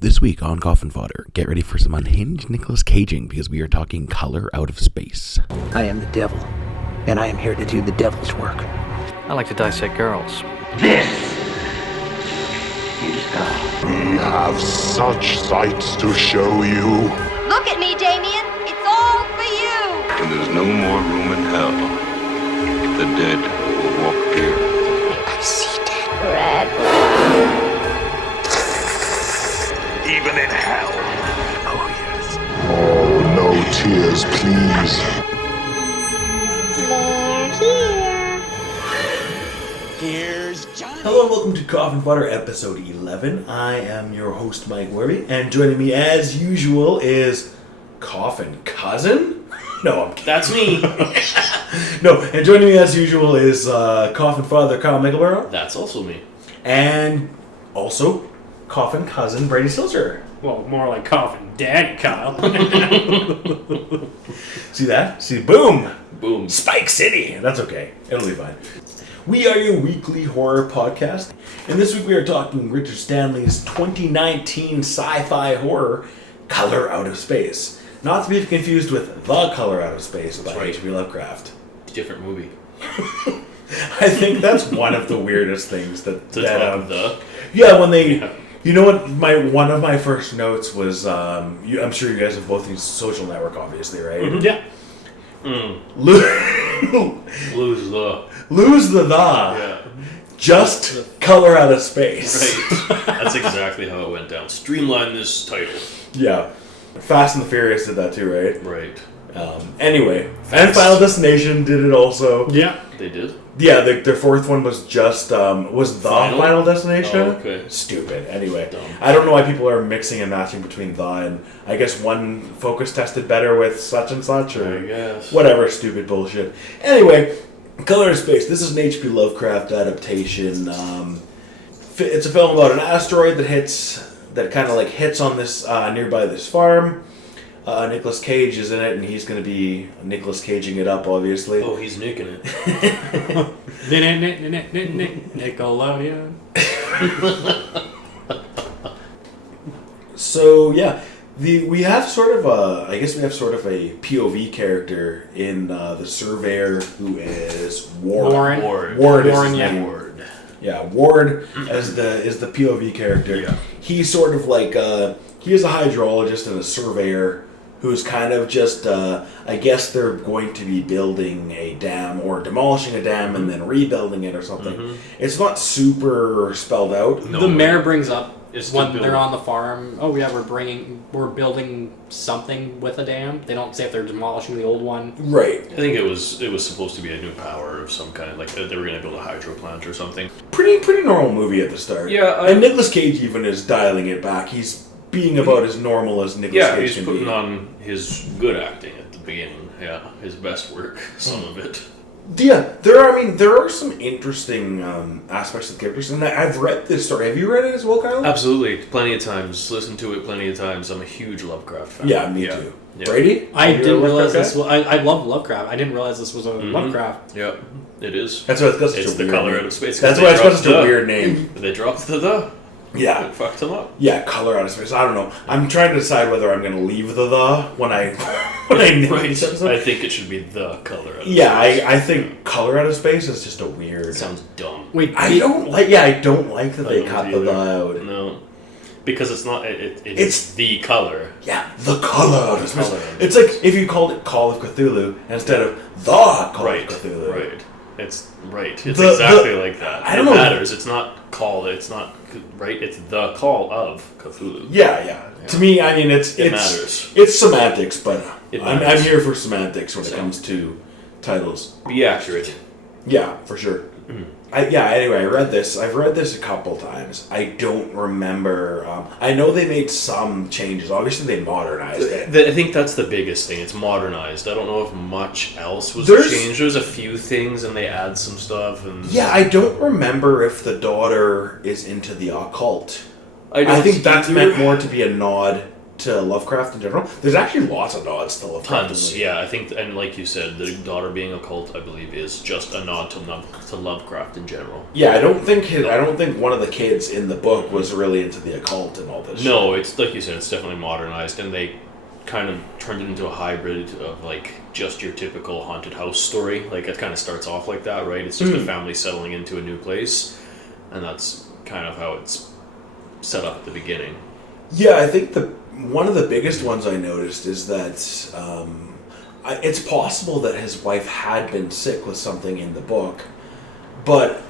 This week on Coffin Fodder, get ready for some unhinged Nicolas Caging because we are talking color out of space. I am the devil, and I am here to do the devil's work. I like to dissect girls. This is God. We have such sights to show you. Look at me, Damien. It's all for you. When there's no more room in hell, the dead will walk here. I see dead red. Even in hell. Oh, yes. Oh, no tears, please. They're here. Here's Johnny. Hello and welcome to Coffin Fodder episode 11. I am your host, Mike Werby, and joining me as usual is Coffin Cousin? No, I'm kidding. That's me. No, and joining me as usual is Coffin Father Kyle Michelborough, That's also me. and also Coffin Cousin Brady Silzer. Well, more like Coffin Daddy Kyle. See that? See, boom! Boom. Spike City! That's okay. It'll be fine. We are your weekly horror podcast, and this week we are talking Richard Stanley's 2019 sci-fi horror, Color Out of Space. Not to be confused with The Color Out of Space by right. H.P. Lovecraft. Different movie. I think that's one of the weirdest things that... The. Yeah, when they... Yeah. You know what? One of my first notes was... I'm sure you guys have both used Social Network, obviously, right? Mm-hmm. Yeah. Lose the Yeah. Just Color Out of Space. Right. That's exactly how it went down. Streamline this title. Yeah. Fast and the Furious did that too, right? Right. Anyway, and Final Destination did it also. Yeah. They did? Yeah, their fourth one was just, was the Final Destination? Oh, okay. Stupid. Anyway, Dumb. I don't know why people are mixing and matching between the and I guess one focus tested better with such and such, or I guess. whatever stupid bullshit. Anyway, Color of Space. This is an H.P. Lovecraft adaptation. It's a film about an asteroid that kind of like hits on this nearby this farm. Nicolas Cage is in it, and he's going to be Nicolas Caging it up, obviously. Oh, he's nicking it. Nickelodeon. So yeah, we have sort of a POV character in the surveyor who is Ward. Ward is his name. Ward. Yeah, Ward is the POV character. Yeah. He's sort of like he is a hydrologist and a surveyor who's kind of just I guess they're going to be building a dam or demolishing a dam and then rebuilding it or something. Mm-hmm. It's not super spelled out. The mayor brings up It's when they're on the farm. Oh yeah, we're building something with a dam. They don't say if they're demolishing the old one. Right. I think it was supposed to be a new power of some kind, like they were going to build a hydro plant or something. Pretty normal movie at the start. Yeah, and Nicolas Cage even is dialing it back. He's being about as normal as Nicolas Cage can be. Yeah, he's putting on his good acting at the beginning. Yeah, his best work, some of it. Yeah, there are some interesting aspects of the characters, and I've read this story. Have you read it as well, Kyle? Absolutely, plenty of times. Listened to it plenty of times. I'm a huge Lovecraft fan. Yeah, me too. Yeah. Brady? I didn't realize this was... I love Lovecraft. I didn't realize this was a Lovecraft. Yeah, it is. That's why it's such it's a the weird color name. out of space. That's why it's got such a weird name. They dropped the. Yeah. It fucked him up. Yeah, Color Out of Space. I don't know. I'm trying to decide whether I'm going to leave the when I name right. it. I think it should be the color out of yeah, space. I think Color Out of Space is just a weird... It sounds dumb. Wait, I don't like that they cut the out. No. Because it's not... It's the color. Yeah, the Color Out of Space. It's like if you called it Call of Cthulhu instead of the Call of Cthulhu. Right. It's exactly like that. I don't know. It matters. It's not call. It's not right. It's the call of Cthulhu. Yeah. To me, I mean, it matters. It's semantics, but I'm here for semantics when it comes to titles. Be accurate. Yeah, for sure. Mm. Anyway, I read this. I've read this a couple times. I don't remember. I know they made some changes. Obviously, they modernized it. I think that's the biggest thing. It's modernized. I don't know if much else was changed. There's a few things, and they add some stuff. And yeah, I don't remember if the daughter is into the occult. I think that's meant more to be a nod to Lovecraft in general. There's actually lots of nods to Lovecraft. Tons, yeah. I think, and like you said, the daughter being a cult, I believe, is just a nod to Lovecraft in general. Yeah, I don't think one of the kids in the book was really into the occult and all this. No, shit. it's like you said, it's definitely modernized, and they kind of turned it into a hybrid of like just your typical haunted house story. Like it kind of starts off like that, right? It's just a family settling into a new place, and that's kind of how it's set up at the beginning. Yeah, I think one of the biggest ones I noticed is that it's possible that his wife had been sick with something in the book, but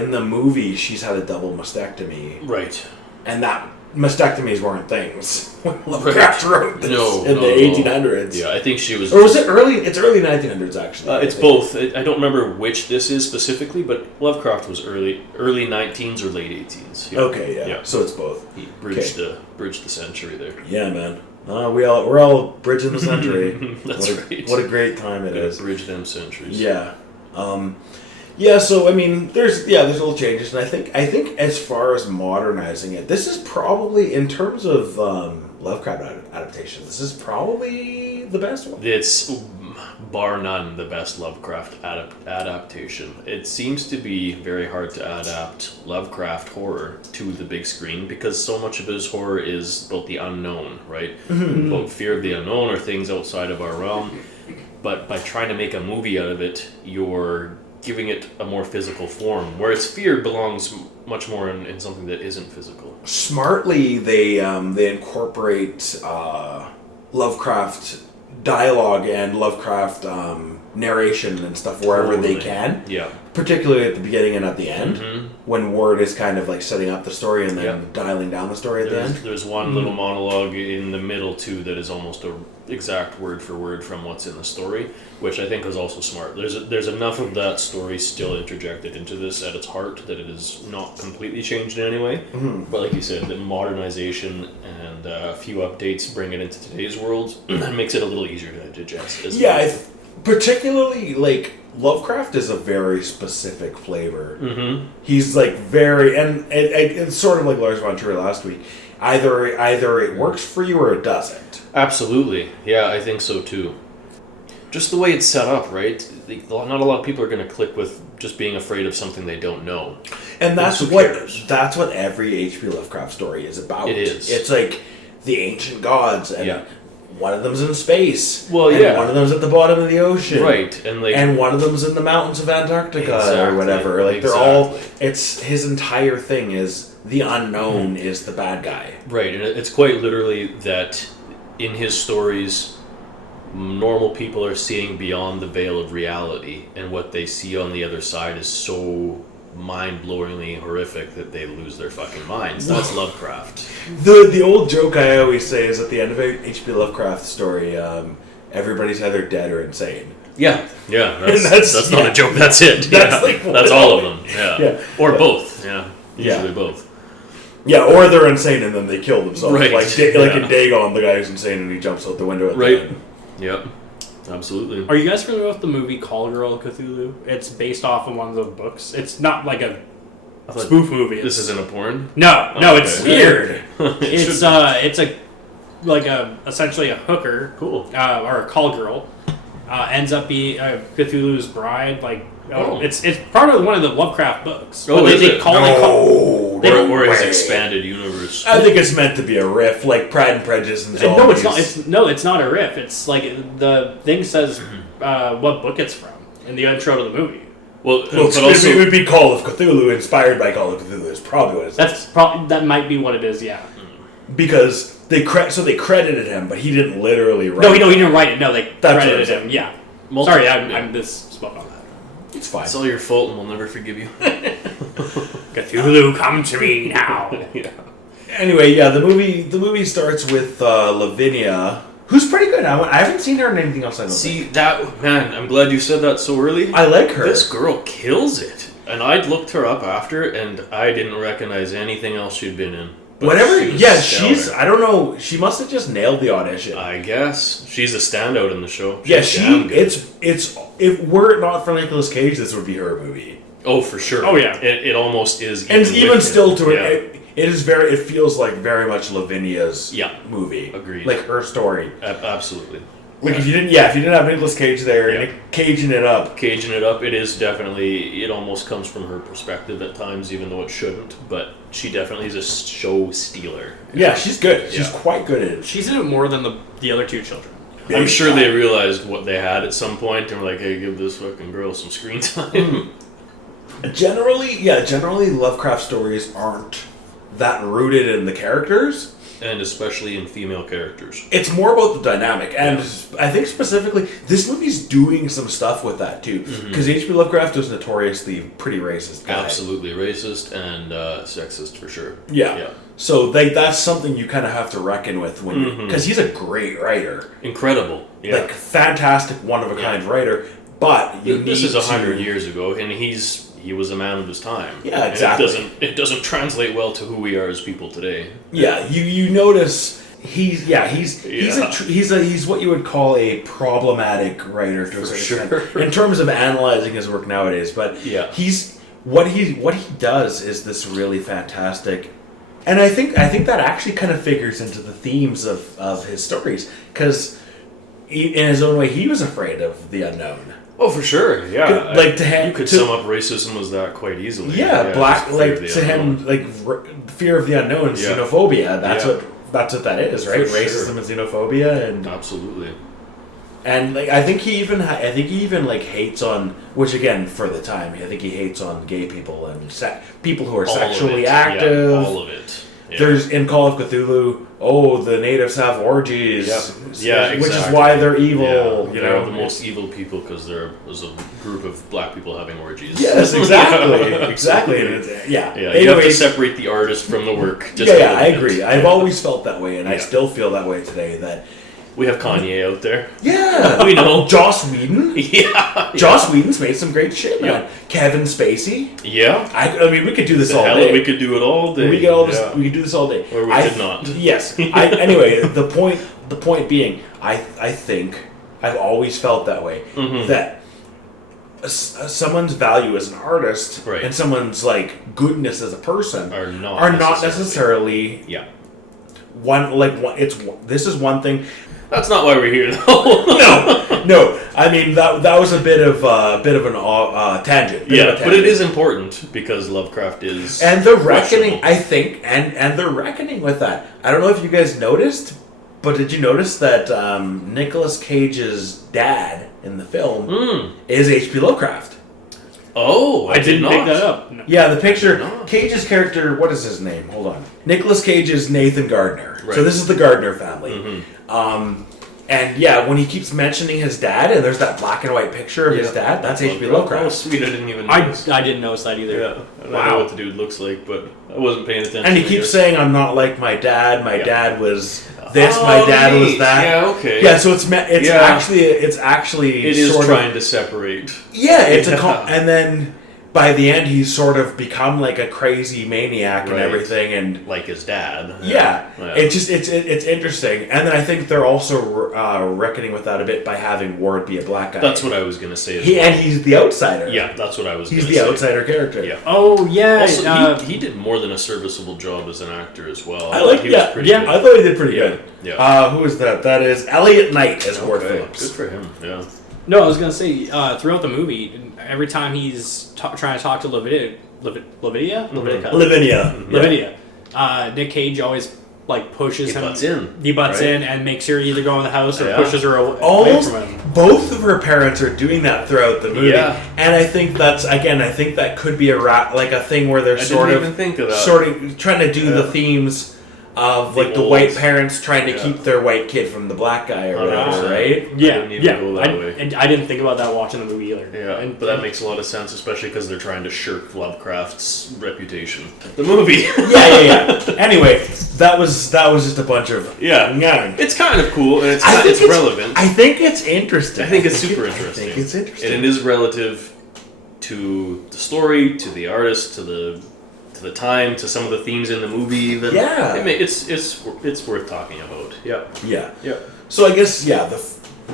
in the movie she's had a double mastectomy. Right. And that mastectomies weren't things when Lovecraft wrote this in the 1800s. Yeah, I think she was... Or was it early? It's early 1900s, actually. It's both. I don't remember which this is specifically, but Lovecraft was early 19s or late 18s. Yeah. Okay, yeah. So it's both. He bridged the century there. Yeah, man. We're all bridging the century. That's right. What a great time it is. Bridge them centuries. Yeah. Yeah, so I mean, there's little changes, and I think as far as modernizing it, this is probably, in terms of Lovecraft adaptations, this is probably the best one. It's bar none the best Lovecraft adaptation. It seems to be very hard to adapt Lovecraft horror to the big screen because so much of his horror is about the unknown, right? About fear of the unknown or things outside of our realm. But by trying to make a movie out of it, you're giving it a more physical form, whereas fear belongs much more in something that isn't physical. Smartly, they incorporate Lovecraft dialogue and Lovecraft narration and stuff wherever they can. Yeah. Particularly at the beginning and at the end, when Ward is kind of like setting up the story and then dialing down the story at the end. There's one little monologue in the middle too that is almost a exact word for word from what's in the story, which I think is also smart. There's enough of that story still interjected into this at its heart that it is not completely changed in any way. But like you said, the modernization and a few updates bring it into today's world makes it a little easier to digest. Particularly like Lovecraft is a very specific flavor. He's like very, and it's sort of like Lars von Trier last week. Either it works for you or it doesn't. Absolutely. Yeah, I think so too. Just the way it's set up, right? Not a lot of people are going to click with just being afraid of something they don't know. And that's what every H.P. Lovecraft story is about. It is. It's like the ancient gods, and one of them's in space. Well, and one of them's at the bottom of the ocean. Right. And one of them's in the mountains of Antarctica or whatever. Like they're all, it's his entire thing is the unknown is the bad guy. Right, and it's quite literally that in his stories, normal people are seeing beyond the veil of reality, and what they see on the other side is so mind-blowingly horrific that they lose their fucking minds. That's Lovecraft. The old joke I always say is at the end of a H.P. Lovecraft story, everybody's either dead or insane. Yeah, that's not a joke. That's it. That's all of them. Yeah, or both. Yeah, usually both. Yeah, or they're insane and then they kill themselves. Right. Like in Dagon, the guy who's insane and he jumps out the window at the end. Yep. Absolutely. Are you guys familiar with the movie Call Girl Cthulhu? It's based off of one of the books. It's not like a spoof movie. This isn't a porn? No, it's weird. It's essentially a hooker, cool, or a call girl, ends up being Cthulhu's bride. It's part of one of the Lovecraft books. Oh, or his expanded universe. I think it's meant to be a riff, like Pride and Prejudice and No, it's not. It's not a riff. It's like the thing says what book it's from in the intro to the movie. But also, it would be Call of Cthulhu, inspired by Call of Cthulhu. Is probably what it is. That might be what it is. Yeah. Because they credited him, but he didn't literally write. No, he didn't write it. No, they credited him. Yeah. Sorry, I misspoke on that. It's fine. It's all your fault, and we'll never forgive you. Cthulhu, come to me now. Yeah. Anyway, the movie starts with Lavinia, who's pretty good. I haven't seen her in anything else. I'm glad you said that so early. I like her. This girl kills it, and I'd looked her up after, and I didn't recognize anything else she'd been in. She's. I don't know. She must have just nailed the audition. I guess she's a standout in the show. If were it not for Nicolas Cage, this would be her movie. Oh, for sure. Oh yeah, it almost is. And even still, It is very. It feels like very much Lavinia's movie. Agreed. Like her story. Absolutely. Like if you didn't have Nicolas Cage there, caging it up. It is definitely. It almost comes from her perspective at times, even though it shouldn't. But she definitely is a show stealer. Yeah, she's good. She's quite good at it. She's in it more than the other two children. I'm sure they realized what they had at some point and were like, "Hey, give this fucking girl some screen time." Generally, Lovecraft stories aren't that rooted in the characters. And especially in female characters. It's more about the dynamic. And I think specifically, this movie's doing some stuff with that, too. Because H.P. Lovecraft was notoriously pretty racist guy. Absolutely racist and sexist, for sure. Yeah. So that's something you kind of have to reckon with when because he's a great writer. Incredible. Yeah. Like, fantastic, one-of-a-kind writer. But this is 100 years ago, and he was a man of his time. Yeah, exactly. And it doesn't translate well to who we are as people today. Yeah, you notice he's what you would call a problematic writer to a certain extent in terms of analyzing his work nowadays. But he's what he does is this really fantastic, and I think that actually kind of figures into the themes of his stories because in his own way he was afraid of the unknown. Oh, for sure, yeah. Like you could sum up racism as that quite easily. Yeah, black to him, like fear of the unknown, xenophobia. That's what that is, right? Racism and xenophobia, and absolutely. And like I think he even like hates on, which again for the time, I think he hates on gay people and people who are sexually active. Yeah, all of it. Yeah. There's in Call of Cthulhu. Oh, the natives have orgies. Yeah, exactly. Which is why they're evil. Yeah, they're the most evil people because there's a group of black people having orgies. Yes, exactly. You have to separate the artist from the work. I agree. I've always felt that way, and I still feel that way today. That we have Kanye out there. Yeah, we know Joss Whedon. Joss Whedon's made some great shit, man. Yeah. Kevin Spacey. Yeah, I mean, we could do this all day. We could do it all day. We could do this all day. Or we did not. Yes. Anyway, the point being, I think I've always felt that way. That someone's value as an artist and someone's like goodness as a person are not necessarily this is one thing. That's not why we're here, though. No. I mean that was a bit of an tangent. But it is important because Lovecraft is and the reckoning. I think and the reckoning with that. I don't know if you guys noticed, but did you notice that Nicolas Cage's dad in the film is H.P. Lovecraft? Oh, I didn't pick that up. No. Yeah, the picture. Cage's character. What is his name? Hold on. Nicolas Cage is Nathan Gardner. Right. So this is the Gardner family. And when he keeps mentioning his dad, and there's that black and white picture of his dad, that's H.P. Lovecraft. Oh, sweet! I didn't even notice. I didn't notice that either. Yeah, I don't know what the dude looks like, but I wasn't paying attention. And he keeps saying, "I'm not like my dad. My dad was this. My dad was that." Yeah, okay. Yeah, so it's actually it is trying to separate. Yeah, it's and then by the end he's sort of become like a crazy maniac and everything, and like his dad. It's interesting, and then I think they're also reckoning with that a bit by having Ward be a black guy. That's what I was going to say. And he's the outsider. Yeah, that's what I was. He's the outsider character. Yeah. Oh yeah. Also, he did more than a serviceable job as an actor as well. I thought he did pretty good. Yeah. Who is that? That is Elliot Knight as Ward Phillips. Good for him. Yeah. No, I was gonna say throughout the movie, every time he's trying to talk to Lavinia, Nick Cage always like pushes him. He butts in and makes her either go in the house or pushes her away from him. Both of her parents are doing that throughout the movie, and I think that could be a thing where they're sort of trying to do the themes of like the white parents trying to keep their white kid from the black guy or whatever, right? I didn't think about that watching the movie either. Yeah, but that makes a lot of sense, especially because they're trying to shirk Lovecraft's reputation. The movie. Anyway, that was just a bunch of It's kind of cool and it's relevant. I think it's interesting. I think it's super interesting. I think it's interesting, and it is relative to the story, to the artist, to the time, to some of the themes in the movie. Even it's worth talking about. Yeah. So I guess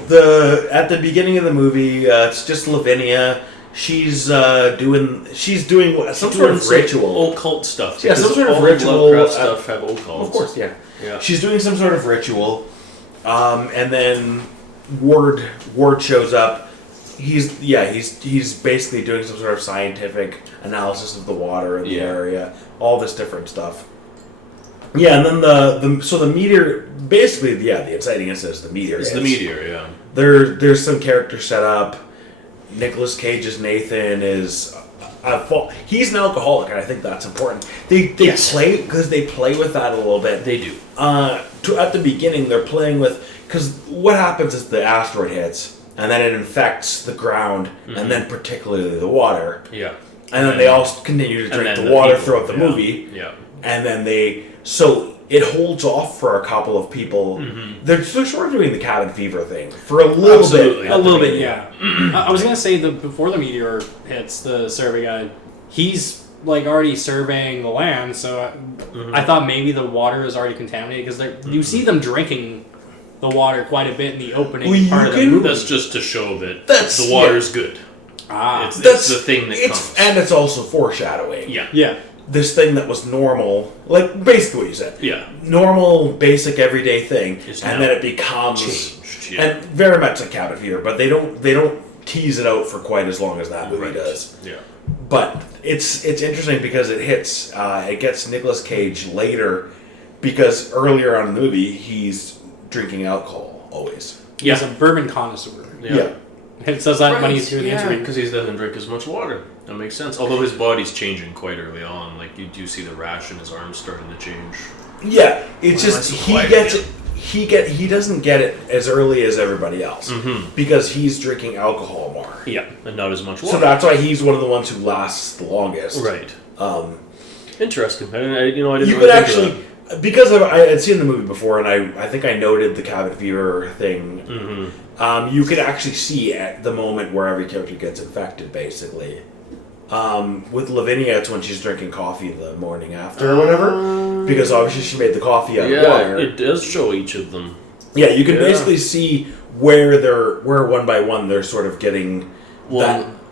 the at the beginning of the movie, it's just Lavinia she's doing some sort of ritual. Occult stuff. Yeah, some because sort of all ritual. Lovecraft stuff have occult. Of course, yeah. Yeah. She's doing some sort of ritual, and then Ward shows up. He's basically doing some sort of scientific analysis of the water in the area, all this different stuff. Yeah, and then the meteor, basically, the inciting incident is the meteor. It's the meteor, yeah. There's some characters set up. Nicolas Cage's Nathan is he's an alcoholic, and I think that's important. They play with that a little bit. They do. At the beginning, they're playing with, because what happens is the asteroid hits, and then it infects the ground, and then particularly the water. Yeah. And then they all continue to drink the water throughout the movie. Yeah. And then so it holds off for a couple of people. Mm-hmm. They're sort of doing the cabin fever thing for a little bit. A little bit, yeah. I was going to say before the meteor hits the survey guy, he's like already surveying the land, so I thought maybe the water is already contaminated, because you see them drinking the water quite a bit in the opening part of the movie. That's just to show that the water's good. It's the thing that comes. And it's also foreshadowing. Yeah. Yeah. This thing that was normal, like basically what you said. Yeah. Normal, basic, everyday thing, and then it becomes changed. Yeah. And very much like cabin fever, but they don't tease it out for quite as long as that movie does. Yeah. But it's interesting because it gets Nicolas Cage later, because earlier on in the movie he's drinking alcohol always. Yeah. He's a bourbon connoisseur. Yeah. It says that when he's through the interview. Because he doesn't drink as much water. That makes sense. Although his body's changing quite early on. Like, you do see the rash in his arms starting to change. Yeah, it's just he doesn't get it as early as everybody else, because he's drinking alcohol more. Yeah, and not as much water. So that's why he's one of the ones who lasts the longest. Right. Interesting. I didn't You really could think actually, of that. because I had seen the movie before, and I think I noted the cabin fever thing. Mm-hmm. You could actually see at the moment where every character gets infected, basically. With Lavinia, it's when she's drinking coffee the morning after or whatever, because obviously she made the coffee out of water. It does show each of them. Yeah, you can basically see where one by one they're sort of getting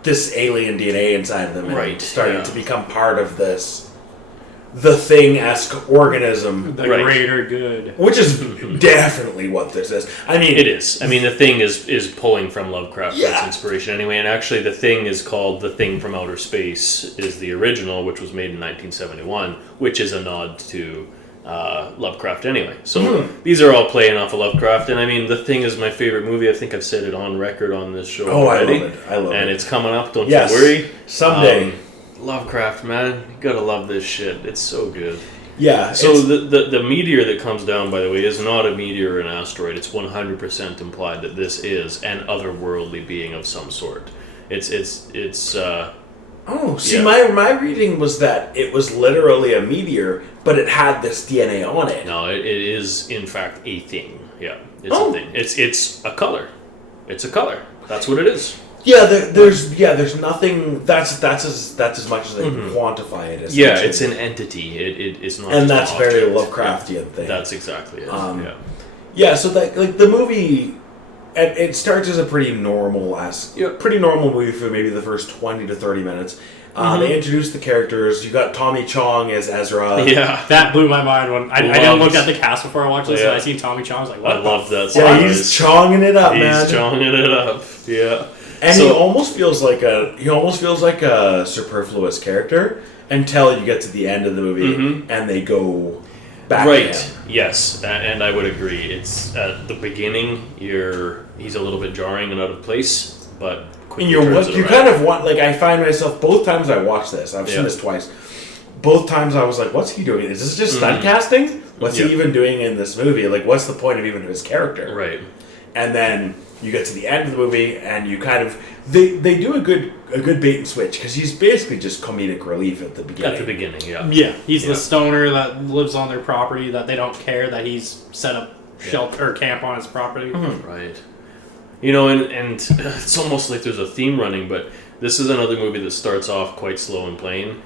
this alien DNA inside of them, and starting to become part of the thing-esque organism. The greater good. Which is definitely what this is. I mean... It is. I mean, the thing is pulling from Lovecraft. That's inspiration anyway. And actually, the thing is called The Thing from Outer Space, is the original, which was made in 1971, which is a nod to Lovecraft anyway. So these are all playing off of Lovecraft. And I mean, The Thing is my favorite movie. I think I've said it on record on this show already. I love it. And it's coming up, don't you worry. Someday. Lovecraft, man, you gotta love this shit. It's so good. Yeah. So the meteor that comes down, by the way, is not a meteor or an asteroid. It's 100% implied that this is an otherworldly being of some sort. My reading was that it was literally a meteor, but it had this DNA on it. No, it is in fact a thing. Yeah, it's a thing. It's a color. It's a color. That's what it is. Yeah, there's nothing. That's as much as they can quantify it. Yeah, it's an entity. It's not. And that's very Lovecraftian thing. That's exactly it. Yeah. So that the movie, it starts as a pretty normal movie for maybe the first 20 to 30 minutes. They introduce the characters. You got Tommy Chong as Ezra. Yeah, that blew my mind when I didn't look at the cast before I watched this, and I seen Tommy Chong. I was like, what? I love that. Yeah, he's chonging it up, man. He's chonging it up. Yeah. And he almost feels like a superfluous character until you get to the end of the movie and they go back. Right. To him. Yes, and I would agree. It's at the beginning he's a little bit jarring and out of place, but quickly you kind of want, like, I find myself both times I watch this. I've seen this twice. Both times I was like, what's he doing? Is this just stunt casting? What's he even doing in this movie? Like, what's the point of even his character? Right. And then you get to the end of the movie, and you kind of they do a good bait and switch, because he's basically just comedic relief at the beginning. At the beginning, yeah. Yeah, he's the stoner that lives on their property, that they don't care that he's set up shelter or camp on his property. Right. You know, and it's almost like there's a theme running, but this is another movie that starts off quite slow and plain.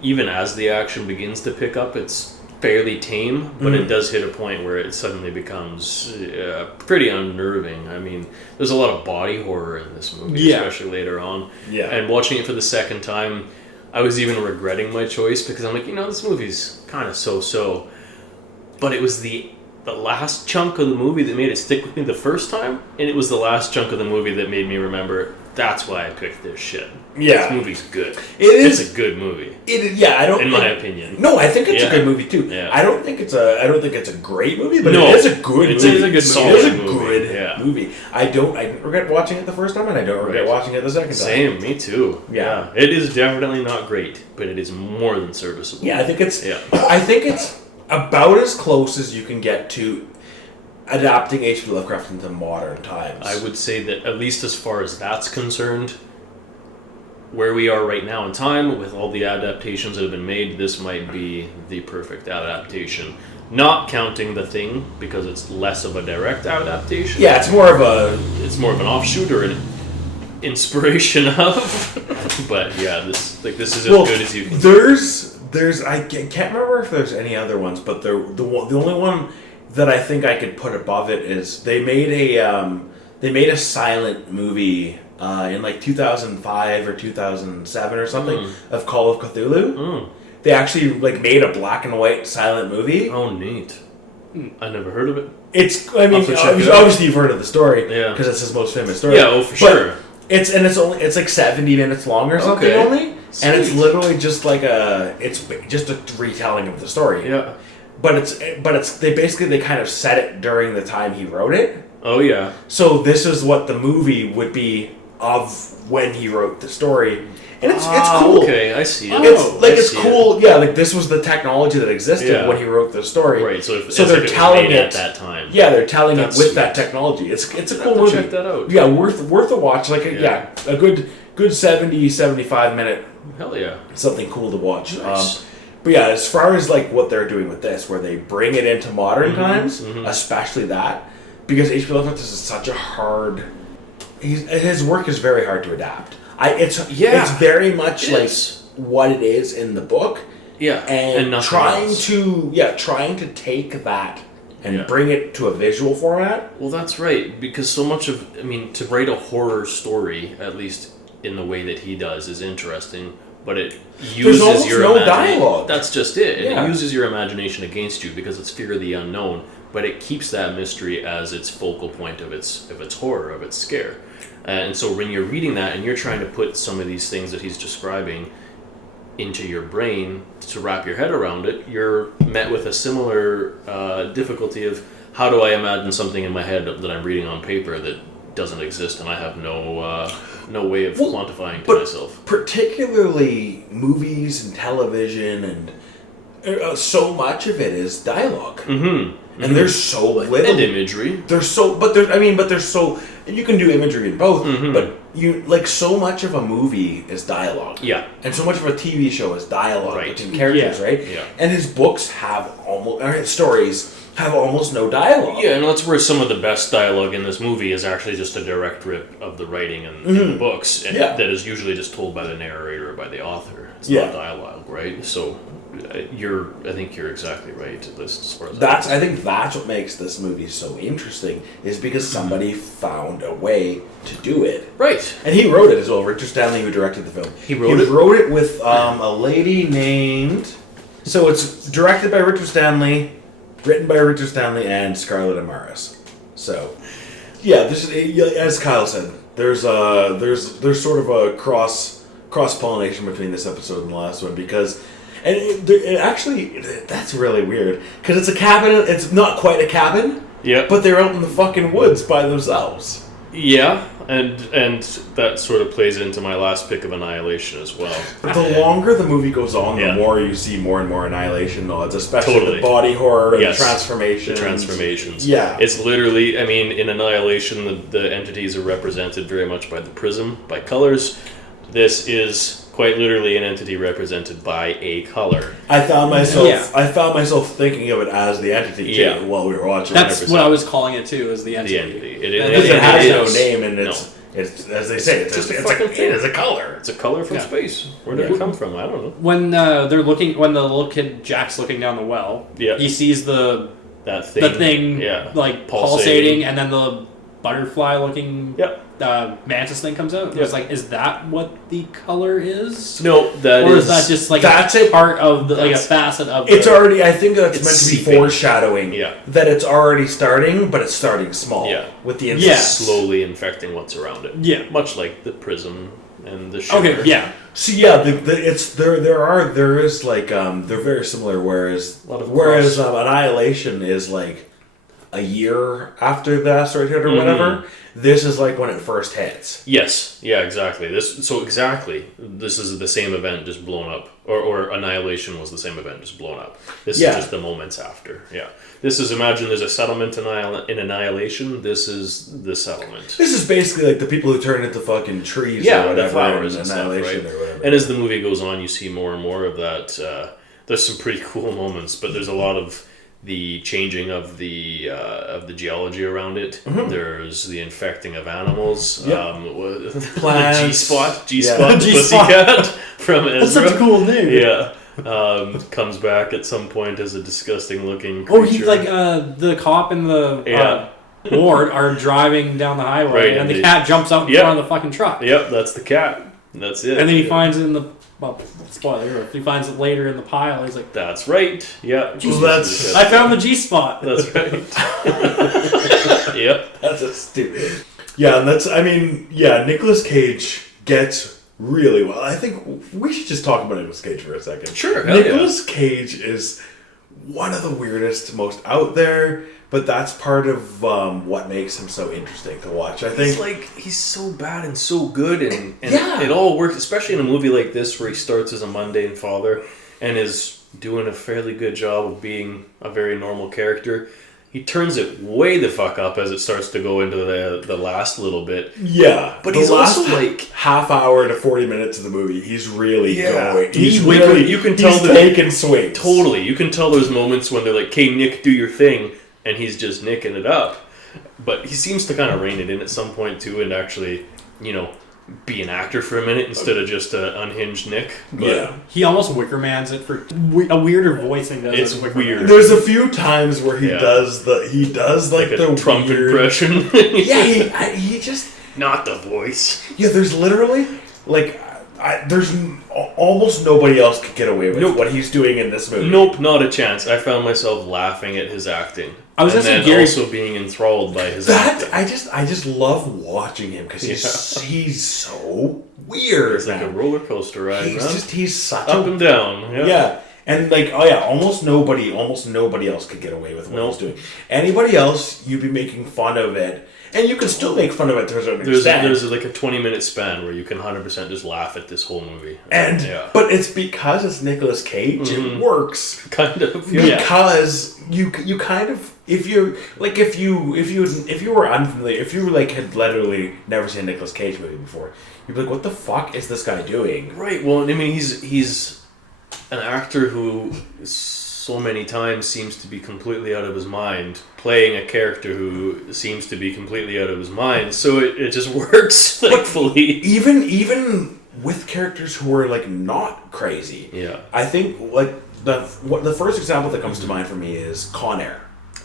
Even as the action begins to pick up, it's fairly tame, but it does hit a point where it suddenly becomes pretty unnerving. I mean, there's a lot of body horror in this movie, especially later on. Yeah. And watching it for the second time, I was even regretting my choice because I'm like, this movie's kind of so-so. But it was the last chunk of the movie that made it stick with me the first time, and it was the last chunk of the movie that made me remember that's why I picked this shit. Yeah. This movie's good. It's a good movie. In my opinion. No, I think it's a good movie too. Yeah. I don't think it's a great movie, but it is a good movie. It is a good movie. It is a good movie. I didn't regret watching it the first time, and I don't regret watching it the second time. Same, me too. Yeah. It is definitely not great, but it is more than serviceable. Yeah, I think it's about as close as you can get to adapting H.P. Lovecraft into modern times. I would say that at least as far as that's concerned, where we are right now in time, with all the adaptations that have been made, this might be the perfect adaptation. Not counting The Thing, because it's less of a direct adaptation. Yeah, it's more of an offshoot or an inspiration of. But yeah, this is as good as you can. There's I can't remember if there's any other ones, but the only one that I think I could put above it is they made a silent movie in like 2005 or 2007 or something of Call of Cthulhu. They actually like made a black and white silent movie. Oh, neat! I never heard of it. Obviously you've heard of the story, because it's his most famous story. Yeah, sure. It's like 70 minutes long or something only, and it's literally just like a retelling of the story. Yeah. But they kind of set it during the time he wrote it. Oh yeah. So this is what the movie would be of when he wrote the story, and it's cool. Okay, I see it. It's cool. Yeah, like this was the technology that existed when he wrote the story. Right. So they're telling it at that time. Yeah, they're telling it with that technology. It's a cool movie. Check that out. Yeah, worth a watch. Like a good 70, 75 minute. Hell yeah. Something cool to watch. Nice. But yeah, as far as like what they're doing with this, where they bring it into modern times, especially that, because H.P. Lovecraft is such a hard. His work is very hard to adapt. It's very much like what it is in the book. Yeah, and trying to take that and bring it to a visual format. Well, that's right, because so much to write a horror story, at least in the way that he does, is interesting. But it uses your imagination. Dialogue. That's just it. And it uses your imagination against you because it's fear of the unknown. But it keeps that mystery as its focal point of its horror, of its scare. And so when you're reading that and you're trying to put some of these things that he's describing into your brain to wrap your head around it, you're met with a similar difficulty of how do I imagine something in my head that I'm reading on paper that doesn't exist and I have no way of quantifying to myself. Particularly movies and television, and so much of it is dialogue. And there's so little and imagery. There's so and you can do imagery in both, but you like so much of a movie is dialogue. Yeah. And so much of a TV show is dialogue between characters, right? Yeah. And his books his stories have almost no dialogue. Yeah, and that's where some of the best dialogue in this movie is actually just a direct rip of the writing in the books, and that is usually just told by the narrator or by the author. It's not dialogue, right? So I think you're exactly right. As far as I think that's what makes this movie so interesting, is because somebody found a way to do it. Right. And he wrote it as well. Richard Stanley, who directed the film. He wrote it with a lady named... So it's directed by Richard Stanley, written by Richard Stanley, and Scarlett Amaris. So, yeah, as Kyle said, there's sort of a cross-pollination between this episode and the last one, because... And it actually, that's really weird. Because it's a cabin, it's not quite a cabin. Yeah. But they're out in the fucking woods by themselves. Yeah, and that sort of plays into my last pick of Annihilation as well. The longer the movie goes on, the more you see more and more Annihilation nods, especially the body horror and the transformations. The transformations. Yeah. It's literally, in Annihilation, the entities are represented very much by the prism, by colors. This is quite literally an entity represented by a color. I found myself thinking of it as the entity while we were watching. That's 100%. What I was calling it too, is the entity. It has no name, and It's, as they say, it's a a fucking thing. it is a color. It's a color from space. Where did it come from? I don't know. When they're looking, when the little kid Jack's looking down the well, he sees the thing like pulsating, and then the butterfly looking mantis thing comes out. It's like, is that what the color is? No, is that just like that's a part of the, like a facet of? It's already. I think that's meant to be seeping. foreshadowing. That it's already starting, but it's starting small. With the slowly infecting what's around it. Yeah, much like the prism and the shimmer. Okay, yeah. So yeah, there is like they're very similar. Whereas Annihilation is like a year after the asteroid hit or whatever. This is like when it first hits. Yes, yeah, exactly. This is the same event just blown up, or Annihilation was the same event just blown up. This is just the moments after. Yeah, this is, imagine there's a settlement in Annihilation. This is the settlement. This is basically like the people who turn into fucking trees or whatever. The flowers and Annihilation stuff, right? Or whatever. And as the movie goes on, you see more and more of that. There's some pretty cool moments, but there's a lot of the changing of the geology around it. There's the infecting of animals. Plants. G-spot, Pussycat from Ezra. That's such a cool name. Yeah. Comes back at some point as a disgusting looking creature. Oh, he's like the cop and the ward are driving down the highway, and the cat jumps out in front of the fucking truck. Yep, that's the cat. That's it. And then he finds it in the... Well, spoiler, he finds it later in the pile. He's like, "That's right, yeah." I found the G-spot. That's right. Yep, that's a stupid. Yeah, and that's. I mean, Nicolas Cage gets really well. I think we should just talk about Nicolas Cage for a second. Sure. Nicolas Cage is one of the weirdest, most out there. But that's part of what makes him so interesting to watch, I think. He's so bad and so good, and it all works, especially in a movie like this where he starts as a mundane father and is doing a fairly good job of being a very normal character. He turns it way the fuck up as it starts to go into the last little bit. Yeah. But he's also like half hour to 40 minutes of the movie, he's really going. You can tell he's taking swings. Totally. You can tell there's moments when they're like, "Hey, Nick, do your thing." And he's just nicking it up. But he seems to kind of rein it in at some point, too, and actually, be an actor for a minute instead of just an unhinged Nick. But he almost Wickermans it for a weirder voice than it's weird. There's a few times where he does like a the Trump weird impression. he just not the voice. Yeah, there's literally there's almost nobody else could get away with what he's doing in this movie. Nope, not a chance. I found myself laughing at his acting. I was also being enthralled by his acting. I just love watching him because he's so weird. It's like a roller coaster ride. He's such up and down. Yeah. And almost nobody else could get away with what he's doing. Anybody else, you'd be making fun of it. And you can still make fun of it to a certain extent. There's like a 20-minute span where you can 100% just laugh at this whole movie. But it's because it's Nicolas Cage, it works. Kind of. Yeah. Because you kind of if you were unfamiliar, if you had literally never seen a Nicolas Cage movie before, you'd be like, what the fuck is this guy doing? Right. Well, I mean, he's an actor who so many times seems to be completely out of his mind, playing a character who seems to be completely out of his mind. So it just works, thankfully. Even with characters who are not crazy. Yeah. I think the first example that comes to mind for me is Con Air.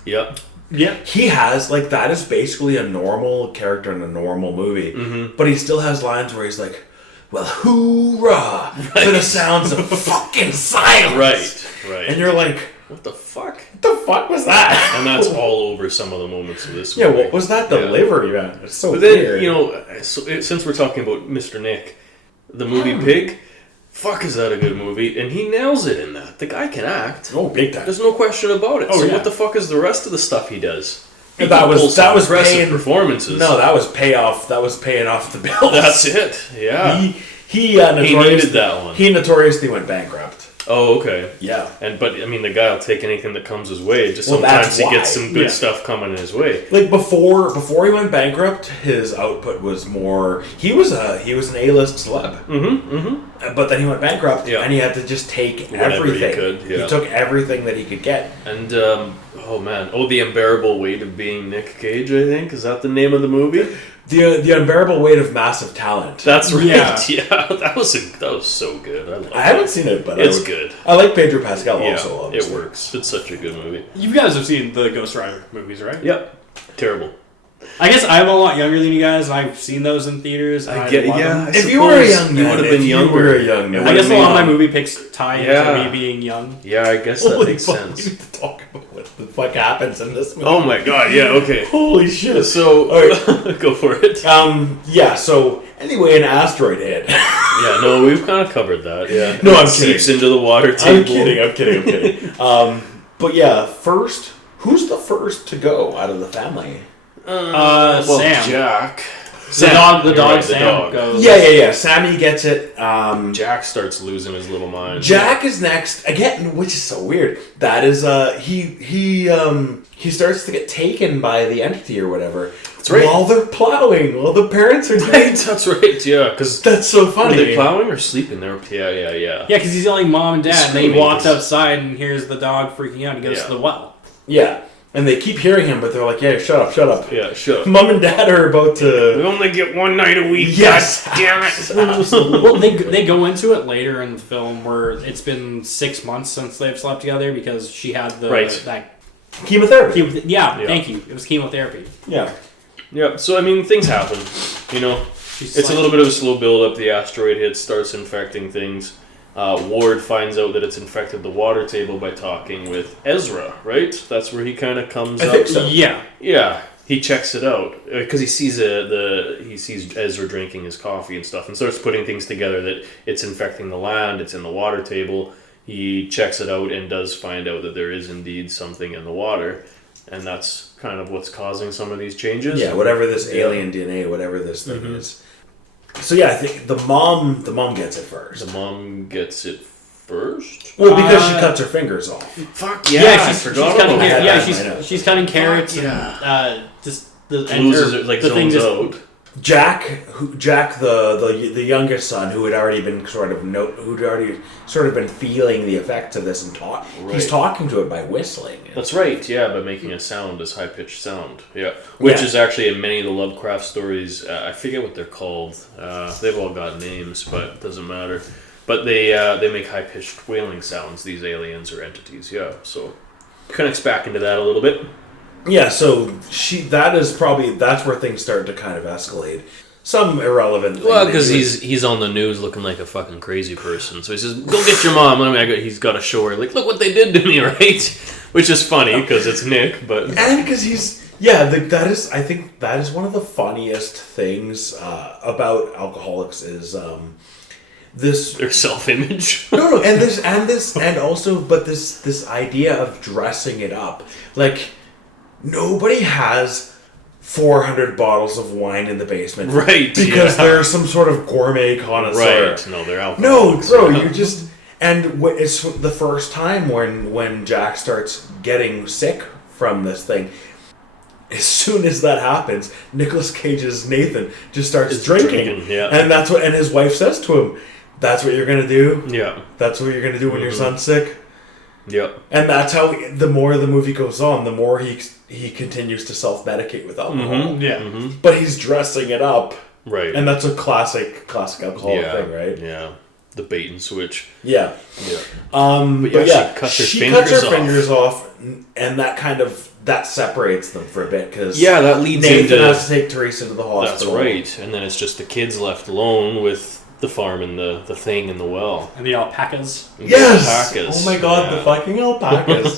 Yep. Yeah. He has that is basically a normal character in a normal movie, but he still has lines where he's like, "Well, hoorah!" for the sounds of fucking silence. Right. And you're like, what the fuck? What the fuck was that? And that's all over some of the moments of this movie. Yeah, what was that delivery, man? It's so weird. Then, since we're talking about Mr. Nick, the movie Pig, fuck is that a good movie? And he nails it in that. The guy can act. Oh, big time. There's no question about it. What the fuck is the rest of the stuff he does? That was impressive performances. No, that was payoff. That was paying off the bills. That's it. Yeah. He needed that one. He notoriously went bankrupt. Oh, okay. Yeah. But I mean, the guy will take anything that comes his way. Just sometimes he gets some good stuff coming his way. Before he went bankrupt, his output was more. He was an A-list celeb. But then he went bankrupt, and he had to just take everything. He could. Yeah. He took everything that he could get. And The Unbearable Weight of Being Nick Cage. I think is that the name of the movie. The Unbearable Weight of Massive Talent. That's right. Yeah. Yeah, that was so good. I haven't seen it, but it's good. I like Pedro Pascal Yeah, also. Obviously. it works. It's such a good movie. You guys have seen the Ghost Rider movies, right? Yep. Terrible. I guess I'm a lot younger than you guys, and I've seen those in theaters. And I love them. If you were a young you man, would have been younger. You were a young man. I guess a lot of my movie picks tie into me being young. Yeah, I guess that makes fuck, sense. We need to talk about what the fuck happens in this movie. Oh my god, yeah, okay. Holy shit. So, Alright. go for it. Yeah, so, anyway, an asteroid hit. Yeah, no, we've kind of covered that, yeah. No, I'm It kidding. seeps into the water table. I'm kidding. But yeah, first, who's the first to go out of the family? Sam. Jack. The dog You're right, the Sam dog. goes. Yeah. Sammy gets it. Jack starts losing his little mind. Jack is next again, which is so weird. That is he starts to get taken by the entity or whatever. That's right. While they're plowing, while the parents are dead. That's right, yeah, because... That's so funny. Are they plowing or sleeping? Yeah. Yeah, because he's yelling mom and dad, and then he Screaming, walks 'cause- outside and hears the dog freaking out and he goes to the well. Yeah. And they keep hearing him, but they're like, yeah, shut up. Yeah, shut up. Mom and dad are about to... We only get one night a week. Yes. God damn it. Well, they go into it later in the film where it's been 6 months since they've slept together because she had that Chemotherapy. Yeah, thank you. It was chemotherapy. Yeah. Yeah, so I mean, things happen. You know, it's a little bit of a slow build up. The asteroid hits, starts infecting things. Ward finds out that it's infected the water table by talking with Ezra, right? That's where he kind of comes up. I think so. Yeah. Yeah, he checks it out because he sees Ezra drinking his coffee and stuff, and starts putting things together that it's infecting the land. It's in the water table. He checks it out and does find out that there is indeed something in the water, and that's kind of what's causing some of these changes. Yeah, whatever this alien DNA, whatever this thing is. So yeah, I think the mom gets it first. The mom gets it first? Well, because she cuts her fingers off. Fuck yeah, she's forgot cutting about that. she's cutting carrots Fuck and just Loses it, like, zones out. Jack, the youngest son, who had already been been feeling the effects of this and he's talking to it by whistling. That's right, yeah, by making a sound, this high-pitched sound, yeah. Which is actually in many of the Lovecraft stories, I forget what they're called, they've all got names, but it doesn't matter. But they make high-pitched wailing sounds, these aliens or entities, yeah, so connects back into that a little bit. Yeah, so that's where things start to kind of escalate. Some irrelevant thing. Well, because he's on the news looking like a fucking crazy person. So he says, "Go get your mom." He's got to show her, like, look what they did to me, right? Which is funny because it's Nick, but and because I think that is one of the funniest things about alcoholics is this their self-image. No, and this idea of dressing it up, like nobody has 400 bottles of wine in the basement. Right. Because they're some sort of gourmet connoisseur. Right. No, they're alcoholics. No, bro, you're just... And it's the first time when Jack starts getting sick from this thing. As soon as that happens, Nicolas Cage's Nathan just starts drinking. Yeah. And his wife says to him, "That's what you're going to do? Yeah. That's what you're going to do when your son's sick?" Yep. And that's how, the more the movie goes on, the more he continues to self-medicate with alcohol. Mm-hmm. Yeah. Mm-hmm. But he's dressing it up. Right. And that's a classic alcoholic thing, right? Yeah. The bait and switch. Yeah. Yeah. But yeah, she cuts her fingers off, and that separates them for a bit, because that leads Nathan into... has to take Teresa to the hospital. That's right. And then it's just the kids left alone with the farm and the thing in the well. And the alpacas. Yes! The alpacas. Oh my god, the fucking alpacas.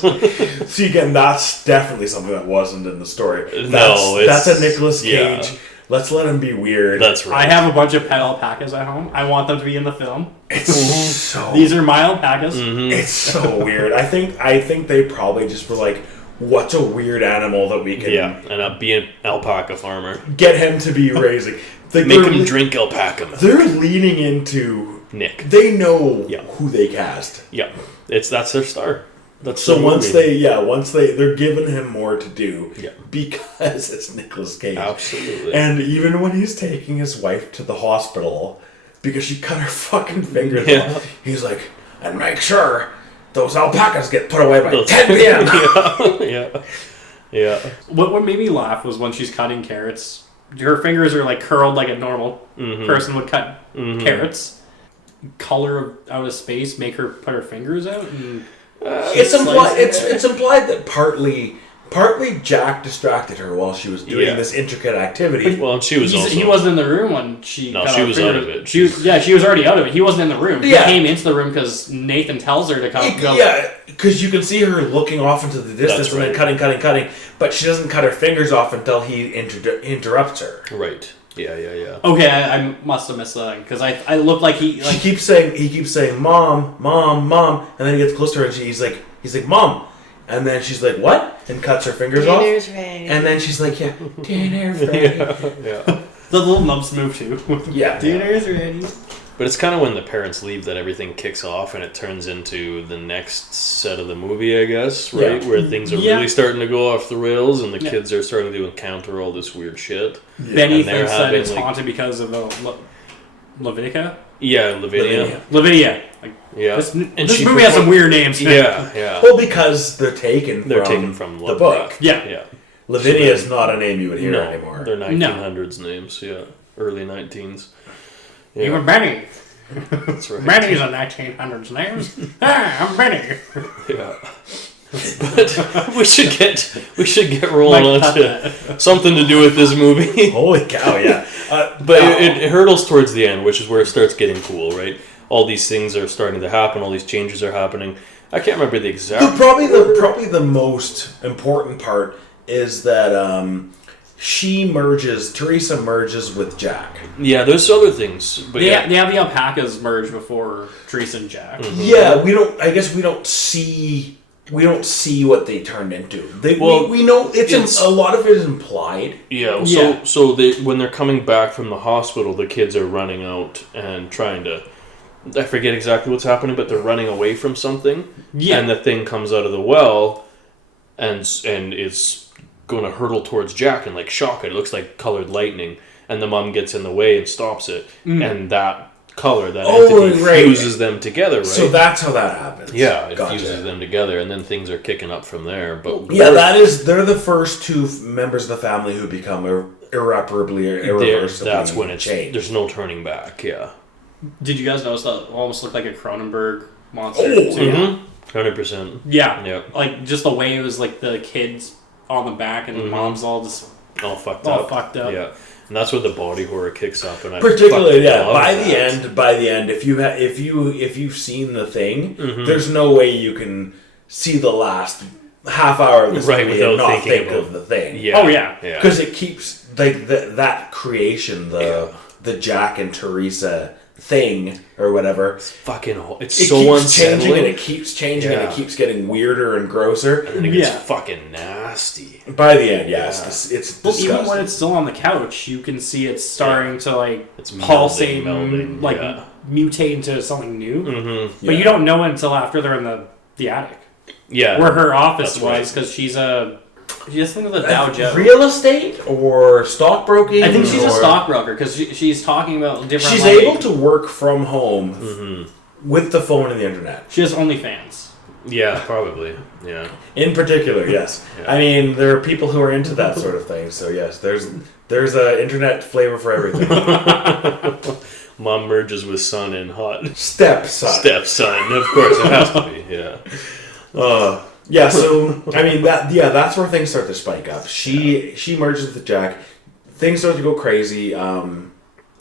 See, again, that's definitely something that wasn't in the story. That's a Nicolas Cage. Yeah. Let's let him be weird. That's right. I have a bunch of pet alpacas at home. I want them to be in the film. It's so... These are my alpacas. Mm-hmm. It's so weird. I think they probably just were like, what's a weird animal that we can... Yeah, and be an alpaca farmer. Get him to be raising... Make him drink alpaca milk. They're leaning into Nick. They know who they cast. Yeah, that's their star. That's so once they're giving him more to do. Yeah. Because it's Nicolas Cage. Absolutely. And even when he's taking his wife to the hospital because she cut her fucking fingers off, he's like, and make sure those alpacas get put away by 10 p.m. Yeah. What made me laugh was when she's cutting carrots. her fingers are like curled like a normal person would cut carrots. Color of out of space make her put her fingers out. And it's implied that partly Jack distracted her while she was doing this intricate activity. Well, she was also... He wasn't in the room when she... No, she was out of it. She was already out of it. He wasn't in the room. He came into the room because Nathan tells her to come. Yeah, because you can see her looking off into the distance and then cutting, but she doesn't cut her fingers off until he interrupts her. Right. Yeah. Okay, I must have missed that because I looked like he keeps saying Mom, and then he gets close to her and he's like Mom, and then she's like what? And cuts her fingers off. Ready. And then she's like, dinner's ready. Yeah. The little nubs move too. Dinner's ready. But it's kind of when the parents leave that everything kicks off and it turns into the next set of the movie, I guess, right? Yeah. Where things are really starting to go off the rails and the kids are starting to encounter all this weird shit. Benny thinks that it's haunted because of the Levitica? Yeah, Lavinia. This movie has some weird names. Yeah. Well, because they're taken from the book. Yeah. Lavinia is not a name you would hear anymore. They're 1900s names, early 19s. Yeah. You were Benny. That's right. Benny's a 1900s name. I'm Benny. Yeah. But we should get rolling on to something to do with this movie. Holy cow, yeah. But it hurdles towards the end, which is where it starts getting cool, right? All these things are starting to happen. All these changes are happening. I can't remember the exact. Probably the most important part is that Teresa merges with Jack. Yeah, there's other things, but they have the alpacas merge before Teresa and Jack. Mm-hmm. Yeah, we don't see what they turned into. We know a lot of it is implied. Yeah. So when they're coming back from the hospital, the kids are running out and trying to. I forget exactly what's happening, but they're running away from something. Yeah. And the thing comes out of the well, and it's going to hurtle towards Jack and like shock it. It looks like colored lightning, and the mom gets in the way and stops it, and that color, that entity fuses them together, right? So that's how that happens. Yeah, it fuses them together, and then things are kicking up from there. But they're the first two members of the family who become irreparably, irreversibly. That's when it's changed. There's no turning back. Yeah. Did you guys notice that it almost looked like a Cronenberg monster? 100%. Yeah. Like just the way it was like the kids on the back and the mom's all fucked up. Yeah. And that's where the body horror kicks up, and particularly by the end, if you've seen The Thing, there's no way you can see the last half hour of this movie and not think of The Thing. Yeah. Oh yeah, because it keeps like that creation, the Jack and Teresa thing or whatever. It's so unsettling. And it keeps changing and it keeps getting weirder and grosser. And then it gets fucking nasty. By the end, it's disgusting. Even when it's still on the couch, you can see it starting to it's pulsate, mutate into something new. But you don't know it until after they're in the attic. Yeah. Where her office was, because she's something with a Dow Jones. Real estate or stockbroking? I think she's a stockbroker because she's talking about different. She's able to work from home with the phone and the internet. She has OnlyFans. Yeah, probably. Yeah. In particular, yes. Yeah. I mean, there are people who are into that sort of thing. So yes, there's an internet flavor for everything. Mom merges with son in hot. Stepson. Of course, it has to be. Yeah. Yeah, so I mean that's where things start to spike up. She merges with Jack. Things start to go crazy.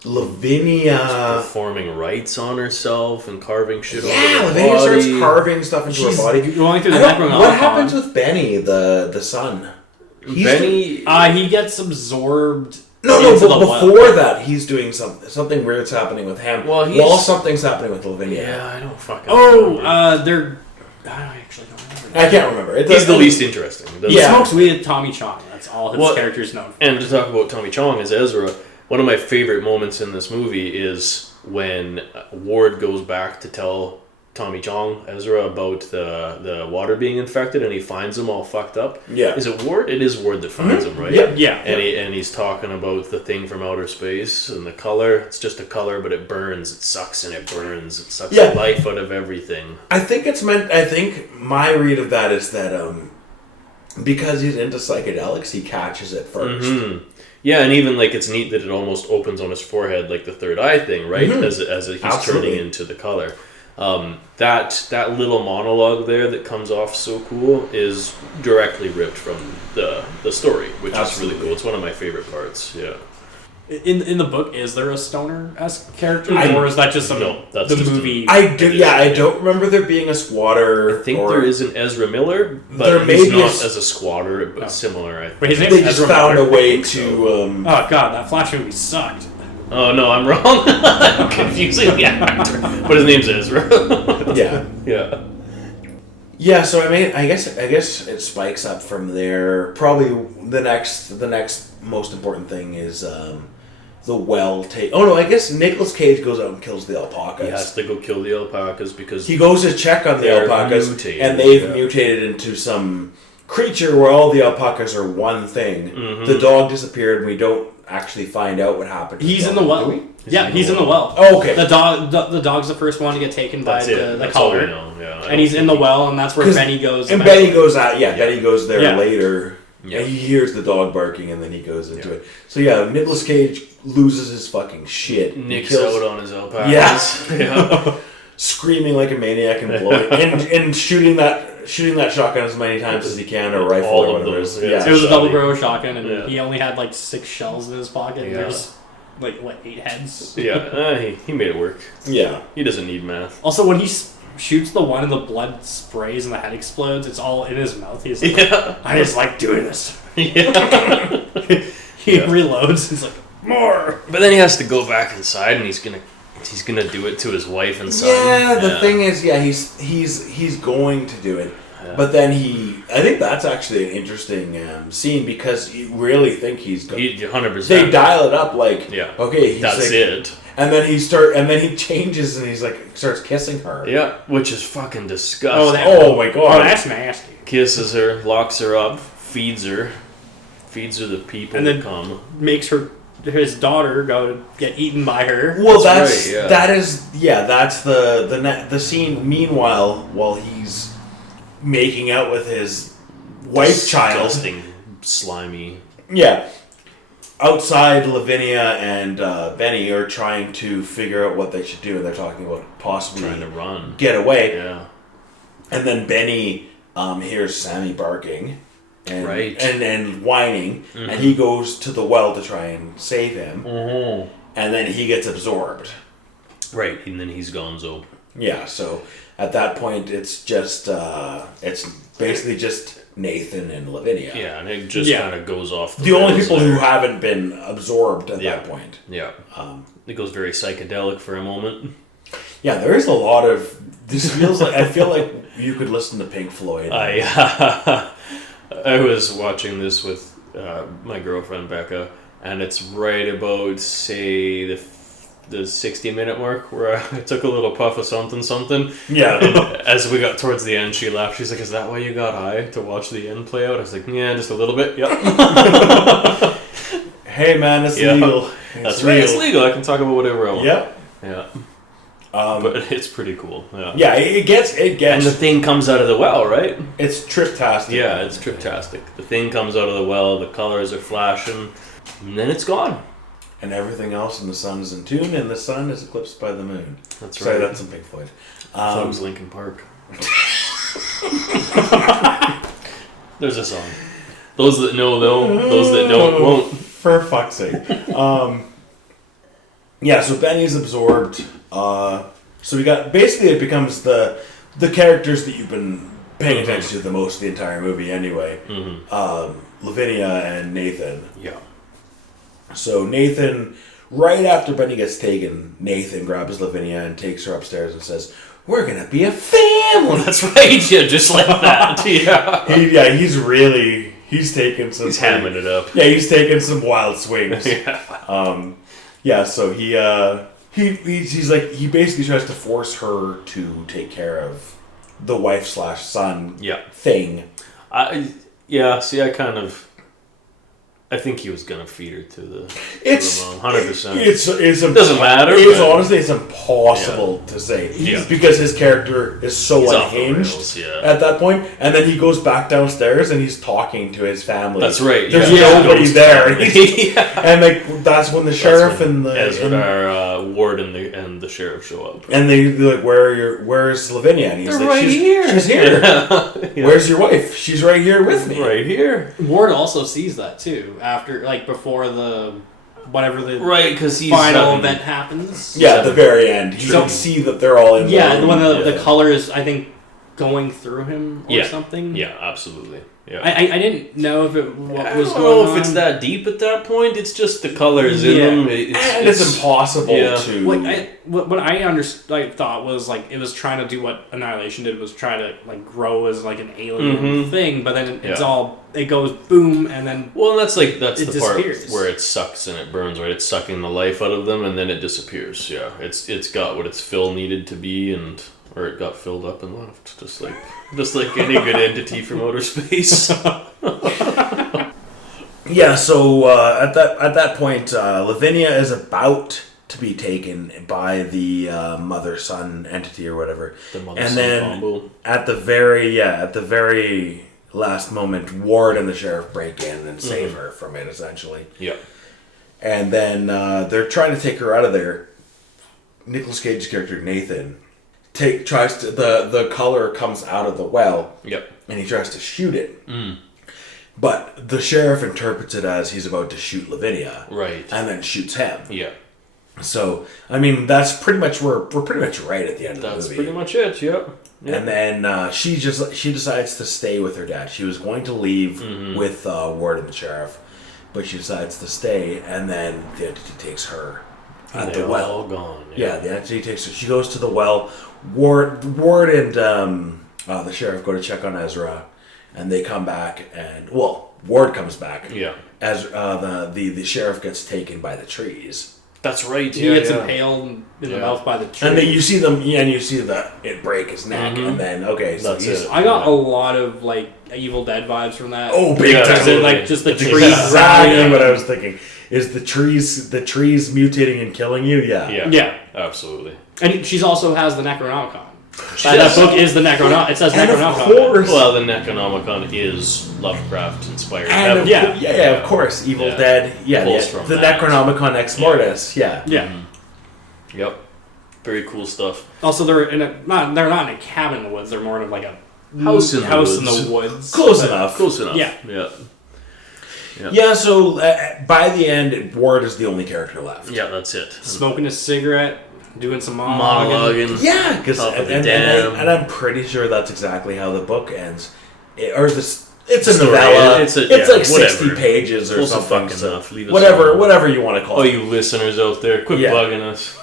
Lavinia she's performing rites on herself and carving shit. Yeah, Lavinia starts carving stuff into her body. Going through what happens with Benny, the son? He gets absorbed. No, but before that, he's doing something weird's happening with him. While something's happening with Lavinia. Yeah, I don't fucking remember. I actually don't remember. I can't remember. He's the least interesting. He smokes weed with Tommy Chong. That's all his character's known for. And to talk about Tommy Chong as Ezra, one of my favorite moments in this movie is when Ward goes back to tell Tommy Chong, Ezra, about the water being infected, and he finds them all fucked up. Yeah. Is it Ward? It is Ward that finds them, right? Yeah. And he's talking about the thing from outer space and the color. It's just a color, but it burns. It sucks and it burns. It sucks the life out of everything. I think my read of that is that because he's into psychedelics, he catches it first. Mm-hmm. Yeah, and even like it's neat that it almost opens on his forehead, like the third eye thing, right? Mm-hmm. As he's turning into the color. That little monologue there that comes off so cool is directly ripped from the story, which is really cool. It's one of my favorite parts. Yeah. In the book, is there a stoner-esque character, or is that just the movie? I don't remember there being a squatter. I think there is an Ezra Miller, but there he's not as a squatter, but similar. I think. But his name they is just Ezra found Miller. a way to. Oh god, that Flash movie sucked. Oh no, I'm wrong. I'm confusing the actor, but his name's Ezra. Yeah. Yeah, so I guess it spikes up from there. Probably the next most important thing is the well take. Oh no, I guess Nicolas Cage goes out and kills the alpacas. He has to go kill the alpacas because he goes to check on the alpacas, and they've mutated into some creature where all the alpacas are one thing. Mm-hmm. The dog disappeared, and we don't actually find out what happened. He's in the well. He's in the well. Oh, okay. The dog's the first one to get taken by the color. Yeah, and he's in the well, and that's where Benny goes. And Benny goes out. Yeah, Benny goes there later. Yeah. And he hears the dog barking, and then he goes into it. So yeah, Nicolas Cage loses his fucking shit. Nicks out on his alpacas. Yeah. Screaming like a maniac and blowing and shooting that shotgun as many times as he can, or rifle, all or of whatever. those. It was a double barrel shotgun, and he only had like 6 shells in his pocket. And there's like 8 heads. Yeah, he made it work. Yeah, he doesn't need math. Also, when he shoots the one and the blood sprays and the head explodes, it's all in his mouth. He's like, I just like doing this. Yeah. He reloads. He's like, more. But then he has to go back inside, and he's gonna do it to his wife and son. Yeah, the thing is, he's going to do it. Yeah. But then I think that's actually an interesting scene, because you really think he's going. 100%. They dial it up like, okay, that's it. And then he changes, and he's like starts kissing her. Yeah, which is fucking disgusting. Oh my god, that's nasty. Kisses her, locks her up, feeds her the people, and then that come. Makes his daughter go to get eaten by her. Well, that's the scene. Meanwhile, while he's making out with his wife's child, slimy. Yeah. Outside, Lavinia and Benny are trying to figure out what they should do, and they're talking about possibly trying to run, get away. Yeah. And then Benny hears Sammy barking and whining, mm-hmm. and he goes to the well to try and save him. Mm-hmm. And then he gets absorbed. Right, and then he's gonzo. Yeah, so at that point, it's just it's basically just Nathan and Lavinia. Yeah, and it just kind of goes off. The only people who haven't been absorbed at that point. Yeah. It goes very psychedelic for a moment. Yeah, there is a lot of. This feels like I feel like you could listen to Pink Floyd. I was watching this with my girlfriend Becca, and it's right about, say, the 60-minute mark where I took a little puff of something. Yeah. As we got towards the end, she laughed. She's like, "Is that why you got high, to watch the end play out?" I was like, "Yeah, just a little bit." Yep. Hey man, it's legal. That's right. It's legal. I can talk about whatever I want. Yep. Yeah. But it's pretty cool. Yeah. Yeah, it gets. And the thing comes out of the well, right? It's triptastic. Yeah, it's triptastic. The thing comes out of the well. The colors are flashing, and then it's gone. And everything else in the sun is in tune, and the sun is eclipsed by the moon. That's right. Sorry, that's some Pink Floyd. That was Linkin Park. There's a song. Those that know, those that don't, won't. For fuck's sake. Yeah, so Benny's absorbed. So we got, basically it becomes the characters that you've been paying attention to the most of the entire movie anyway. Mm-hmm. Lavinia and Nathan. Yeah. So Nathan, right after Benny gets taken, Nathan grabs Lavinia and takes her upstairs and says, "We're gonna be a family." That's right, yeah, just like that. Yeah. He's taking some. He's hamming it up. Yeah, he's taking some wild swings. Yeah. So he's like, he basically tries to force her to take care of the wife/son Yeah. thing. I I think he was gonna feed her to the mom, 100%. It doesn't matter. Honestly, it's impossible to say because his character is so unhinged at that point, and then he goes back downstairs and he's talking to his family. That's right. There's nobody there, and like that's when the sheriff and the ward and the sheriff show up, and they're like, "Where's Lavinia?" And he's like, "She's here. Where's your wife? She's right here with me. Right here." Ward also sees that too after, like, before the because final event happens. Yeah, at the very end, you can see that they're all in. Yeah, when the color is, I think, going through him or something. Yeah, absolutely. Yeah. I didn't know if it was going on. I don't know if it's that deep at that point. It's just the colors in them. It's impossible to. What I thought was, like, it was trying to do what Annihilation did, was try to, like, grow as, like, an alien thing, but then it goes boom, and then that's the part disappears. where it sucks and it burns, right? It's sucking the life out of them, and then it disappears. Yeah, it's got what its fill needed to be, or it got filled up and left, just like any good entity from outer space. Yeah, so at that point, Lavinia is about to be taken by the mother-son entity or whatever, and then combo. at the very last moment, Ward and the sheriff break in and save her from it, essentially. Yeah, and then they're trying to take her out of there. Nicolas Cage's character Nathan tries to the color comes out of the well. Yep. And he tries to shoot it. But the sheriff interprets it as he's about to shoot Lavinia. Right. And then shoots him. Yeah. So, I mean, that's pretty much we're pretty much right at the end of the movie. That's pretty much it. Yep. And then she decides to stay with her dad. She was going to leave with Ward and the sheriff, but she decides to stay, and then the entity takes her at the well. All gone. Yeah, the entity takes her. She goes to the well. Ward and the sheriff go to check on Ezra, and they come back, and Ward comes back. Yeah. As the sheriff gets taken by the trees. That's right. He gets impaled in the mouth by the tree. And then you see them, and you see it break his neck, and then so that's it. I got a lot of, like, Evil Dead vibes from that. Oh, big time! Totally. Like, just the trees. Exactly what I was thinking. Is the trees mutating and killing you? Yeah. Yeah. Absolutely. And she's also has the Necronomicon. That book is the Necronomicon. It says Necronomicon. Of course. Well, the Necronomicon is Lovecraft inspired. Of course. Evil Dead. Yeah. The Necronomicon Ex Mortis. Yeah. Yeah. Mm-hmm. Yep. Very cool stuff. Also, they're not in a cabin in the woods. They're more of like a house in the woods. Close enough. Yeah. Yeah, so by the end, Ward is the only character left. Yeah, that's it. Smoking a cigarette, doing some monologuing. Yeah, because and I'm pretty sure that's exactly how the book ends. It's a novella. It's like 60 pages or something. Enough. Leave us whatever you want to call it. Oh, you listeners out there, quit bugging us.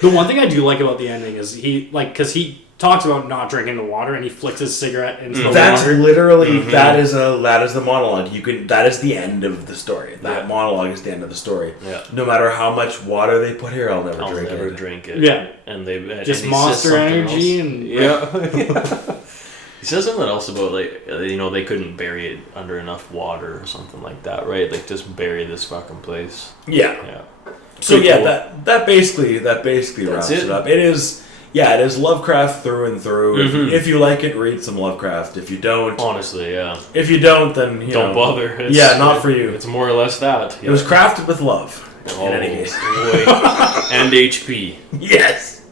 The one thing I do like about the ending is because he talks about not drinking the water, and he flicks his cigarette into the water. That's literally that is the monologue. That is the end of the story. That monologue is the end of the story. Yeah. No matter how much water they put here, I'll never drink it. Yeah. And they just Monster Energy and He says something else about they couldn't bury it under enough water or something like that, right? Like just bury this fucking place. Yeah. So cool. that basically wraps it up. It is Lovecraft through and through. Mm-hmm. If you like it, read some Lovecraft. If you don't, honestly, yeah. If you don't, then don't bother. Not for you. It's more or less that. Yeah. It was crafted with love. In any case, and HP. Yes.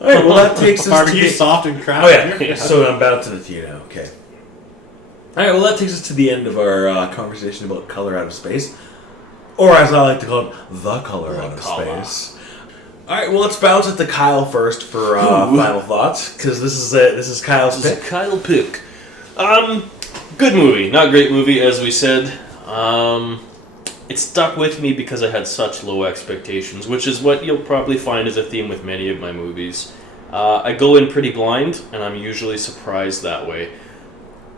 All right. Well, that takes us barbecue soft and crafted. Oh yeah. So I'm bouncing it to you now. Okay. All right. Well, that takes us to the end of our conversation about Color Out of Space, or as I like to call it, The Color Out of Space. All right, well, let's bounce it to Kyle first for final thoughts, because this is Kyle's pick. Kyle pick. Good movie, not great movie, as we said. It stuck with me because I had such low expectations, which is what you'll probably find is a theme with many of my movies. I go in pretty blind, and I'm usually surprised that way.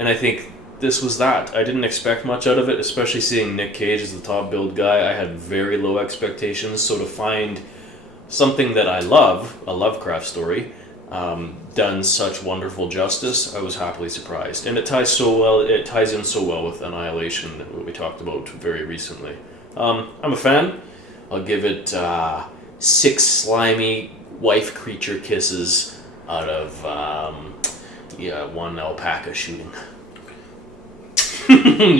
And I think this was that. I didn't expect much out of it, especially seeing Nick Cage as the top billed guy. I had very low expectations, so to find something that I love, a Lovecraft story, done such wonderful justice, I was happily surprised. And it ties in so well with Annihilation, that we talked about very recently. I'm a fan. I'll give it 6 slimy wife creature kisses out of 1 alpaca shooting.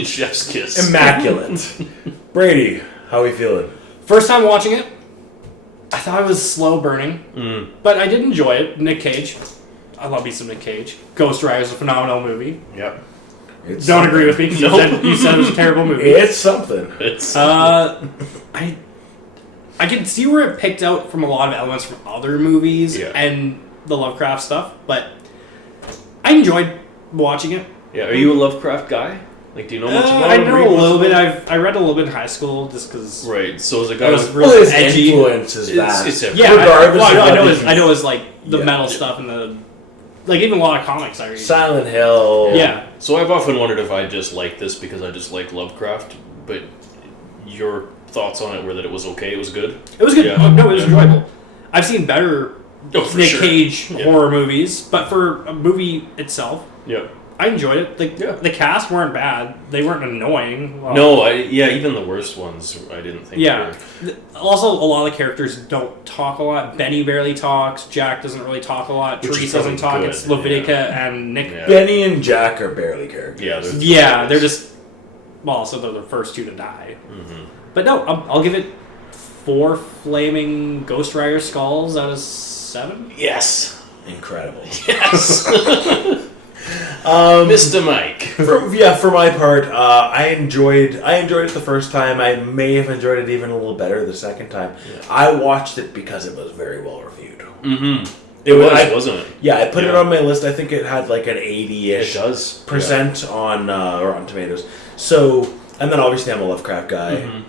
Chef's kiss. Immaculate. Brady, how are we feeling? First time watching it, I thought it was slow burning, but I did enjoy it. Nick Cage. I love me some Nick Cage. Ghost Rider is a phenomenal movie. Yep. Don't agree with me because you said it was a terrible movie. It's something. I can see where it picked out from a lot of elements from other movies and the Lovecraft stuff, but I enjoyed watching it. Yeah, are you a Lovecraft guy? Like, do you know much about I him? know a little bit. I read a little bit in high school just because. Right. So as a guy with really his edgy. influence is vast. Yeah, regardless of I know it's like the metal stuff and the even a lot of comics I read. Silent Hill. Yeah. So I've often wondered if I just like this because I just like Lovecraft, but your thoughts on it were that it was okay, it was good? It was good. Yeah. No, it was enjoyable. I've seen better Nick sure. Cage horror movies, but for a movie itself, I enjoyed it. The cast weren't bad. They weren't annoying. No, even the worst ones I didn't think were. Also, a lot of the characters don't talk a lot. Benny barely talks. Jack doesn't really talk a lot. Therese doesn't talk. Good. It's Levitica and Nick. Yeah. Benny and Jack are barely characters. They're just... Well, so they're the first 2 to die. Mm-hmm. But no, I'll give it 4 flaming Ghost Rider skulls out of 7. Yes. Incredible. Yes. Mr. Mike. For my part, I enjoyed it the first time. I may have enjoyed it even a little better the second time. Yeah. I watched it because it was very well reviewed. Mm-hmm. It was, wasn't it? Yeah, I put it on my list. I think it had like an 80-ish % on Rotten Tomatoes. So, and then obviously I'm a Lovecraft guy. Mm-hmm.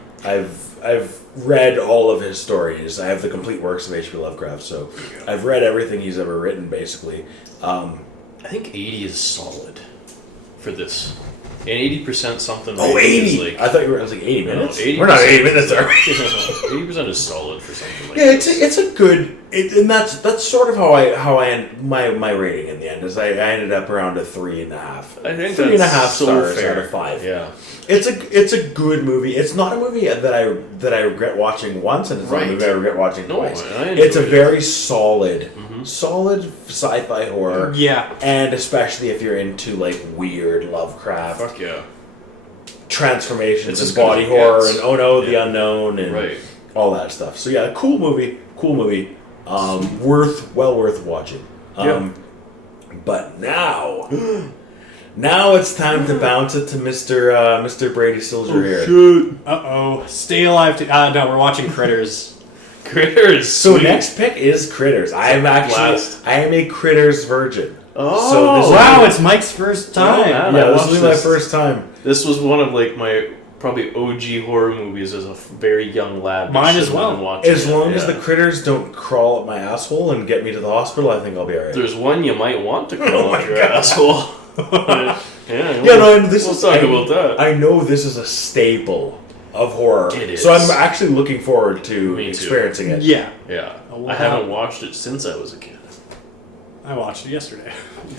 I've read all of his stories. I have the complete works of H.P. Lovecraft, so I've read everything he's ever written, basically. I think 80 is solid for this. And 80% something. Oh, 80! Is like, I thought I was like 80 minutes. No, 80%, we're not 80 minutes, are we? 80% is solid for something like this. Yeah, it's a good... and that's sort of how I end my rating in the end, is I ended up around a 3.5. I think 3.5 that's stars so fair. out of 5. Yeah. It's a good movie. It's not a movie that I regret watching once, and it's not a movie I regret watching twice. It's a very solid sci-fi horror. Yeah. And especially if you're into like weird Lovecraft. Fuck yeah. Transformations and body horror and the unknown and all that stuff. So yeah, cool movie. Well worth watching. But now it's time to bounce it to Mr. Brady Silver here. Shoot. Stay alive. No, we're watching Critters. Critters. So next pick is Critters. I am a Critters virgin. Oh, so wow! It's Mike's first time. This will be my first time. This was one of like my probably OG horror movies as a very young lad. Mine as well. As long as the critters don't crawl up my asshole and get me to the hospital, I think I'll be alright. There's one you might want to crawl up your asshole. We'll talk about that. I know this is a staple of horror. It is. So I'm actually looking forward to experiencing it. Yeah. I haven't watched it since I was a kid. I watched it yesterday.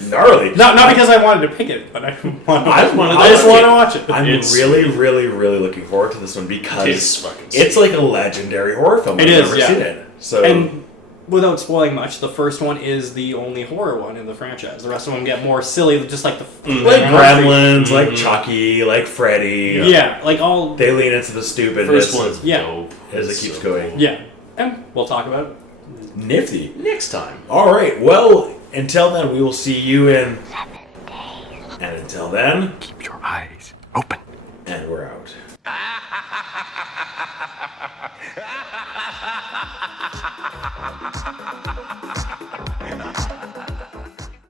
Gnarly. Not because I wanted to pick it, but I just want to watch it. I'm really looking forward to this one because it's like a legendary horror film. I've never seen it. So, and without spoiling much, the first one is the only horror one in the franchise. The rest of them get more silly, just like like Gremlins, like Chucky, like Freddy. Like all they lean into the stupid. First one's dope as it keeps going. Yeah, and we'll talk about it. Nifty. Next time. All right. Well, until then, we will see you in 7 days. And until then, keep your eyes open. And we're out.